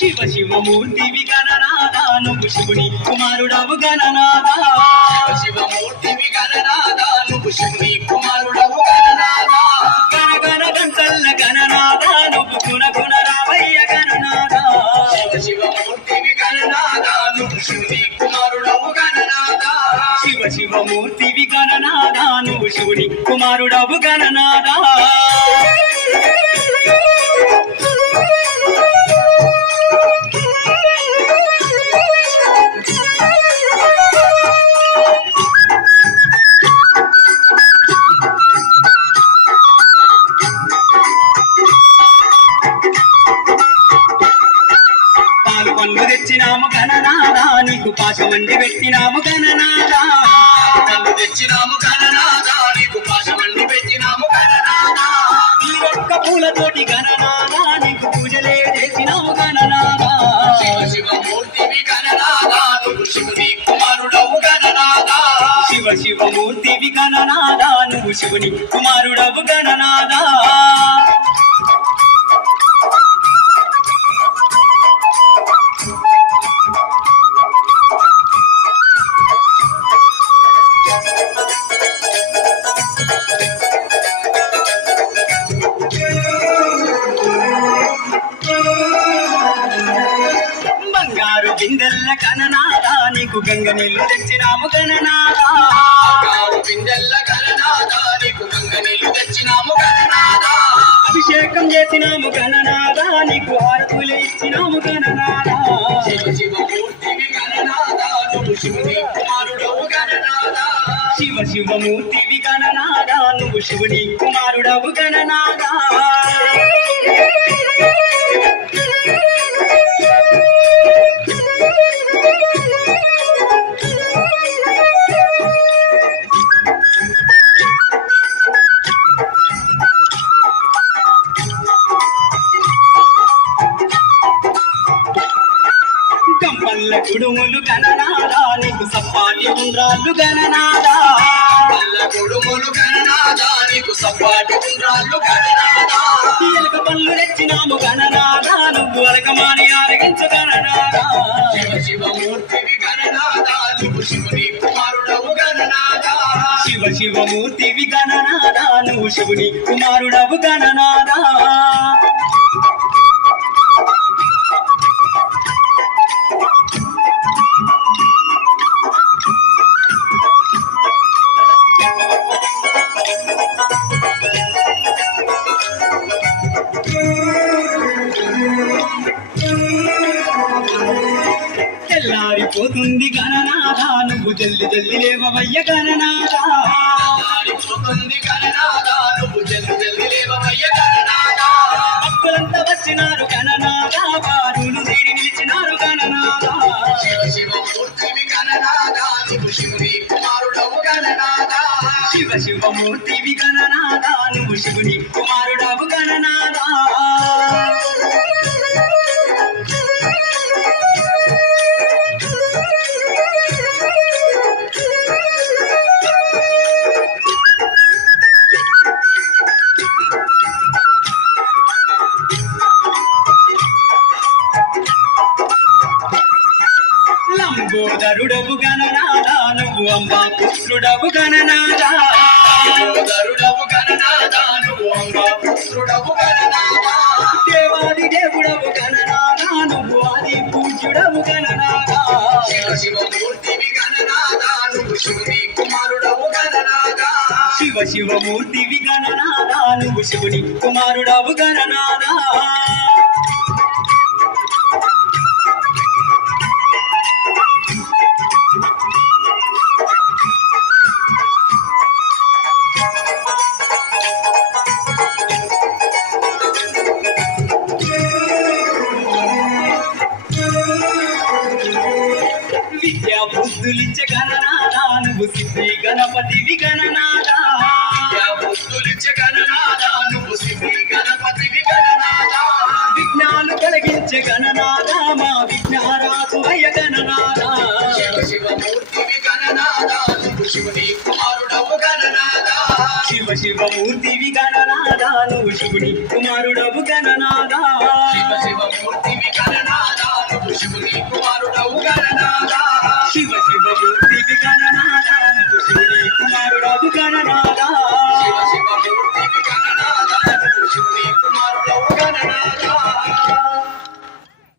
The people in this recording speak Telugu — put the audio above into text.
శివమూర్తివి గణనాదా నువ్వు శివుని కుమారుడవు గణనాదా శివమూర్తివి గణనాథ నువ్వు శివుని కుమారుడవు గణనాథ. గణ గణ గంటల్ల గణనాదా నువ్వు గుణ గుణ రావయ్య గణనాదా శివ శివమూర్తివి గణనాథ నువ్వు శివుని కుమారుడవు గణనాథ. శివ శివమూర్తివి గణనాదా నువ్వు శివుని కుమారుడవు గణనాదా పాశమండి పెట్టినాము గణనాదా కళ్ళు తెచ్చినాము గణనాథ. నీకు పాశమండి పెట్టినాము గణనాథ. ఈ ఒక్క పూలతోటి గణనాదా నీకు పూజలే చేసినాము గణనాదా శివ శివ మూర్తివి గణనాథ. నువ్వు శివుని కుమారుడవు గణనాథ. శివ శివ మూర్తివి గణనాదా నువ్వు శివుని కుమారుడవు గణనాదా గణనాదా నీకు గంగ నీళ్ళు తెచ్చినాము గణనాదా కారు పిందెల్ల గణనాథ నీకు గంగ నీళ్ళు తెచ్చినాము గణనాథ. అభిషేకం చేసినాము గణనాదా నీకు హారతులు ఇచ్చినాము గణనాదా శివ గణనాథ నువ్వు శివుని కుమారుడవు గణనాథ. శివ గణనాదా నువ్వు శివుని కుమారుడవు గణనాదా కంపల్ల కుడుములు గణనాదా నీకు సప్పాటి ఉండ్రాళ్ళు గణనాదా పల్ల కొడుములు గణనాథ నీకు సప్పాటి ఉండ్రాళ్ళు గణనాథ. ఎలక పళ్ళు తెచ్చినాము గణనాదా నువ్వు అలకమాని ఆరగించు గణనాదా శివ శివమూర్తివి గణనాథ నువ్వు శివుని కుమారుడవు గణనాథ. శివ శివమూర్తివి గణనాదా నువ్వు శివుని కుమారుడవు గణనాదా తెల్లారిపోతుంది గణనాదా నువ్వు జల్లి జల్లి లేవవయ్య గణనాదా ఆడిపోతుంది గణనాథ నువ్వు జల్లు జల్లి లేవవయ్య గణనాథ. భక్తులంతా వచ్చినారు గణనాదా వారులు తీరి నిలిచినారు గణనాదా శివ శివమూర్తివి గణనాథ నువ్వు శివుని కుమారుడవు గణనాథ. శివ శివమూర్తివి గణనాదా నువ్వు శివుని కుమారుడవు లంబోదరుడవు గణనాదా నువ్వు అంబా పుత్రుడవు గణనాదా గరుడవు గణనాథ నువ్వు అంబా పుత్రుడవు గణనాథ. దేవాది దేవుడవు గణనాదా నువ్వు ఆది పూజ్యుడవు గణనాదా శివ శివమూర్తివి గణనాథ నువ్వు శివుని కుమారుడవు గణనాథ. శివ శివమూర్తివి గణనాదా నువ్వు శివుని కుమారుడవు గణనాదా విద్యా బుద్ధులిచ్చే గణనాదా నువ్వు సిద్ధి గణపతివి గణనాదా యా బుద్ధులిచ్చే గణనాథ నువ్వు సిద్ధి గణపతివి గణనాథ. విఘ్నాలు కలిగించే గణనాదా మా విఘ్నారాసు అయ్య గణనాదా శివ శివమూర్తివి గణనాథ నువ్వు శివుని కుమారుడవు గణనాథ. శివ శివమూర్తివి గణనాదా నువ్వు శివుని కుమారుడవు గణనాదా శివ శివమూర్తివి గణనాథ నువ్వు శివుని కుమారుడవు She was Shiva Shiva Shiva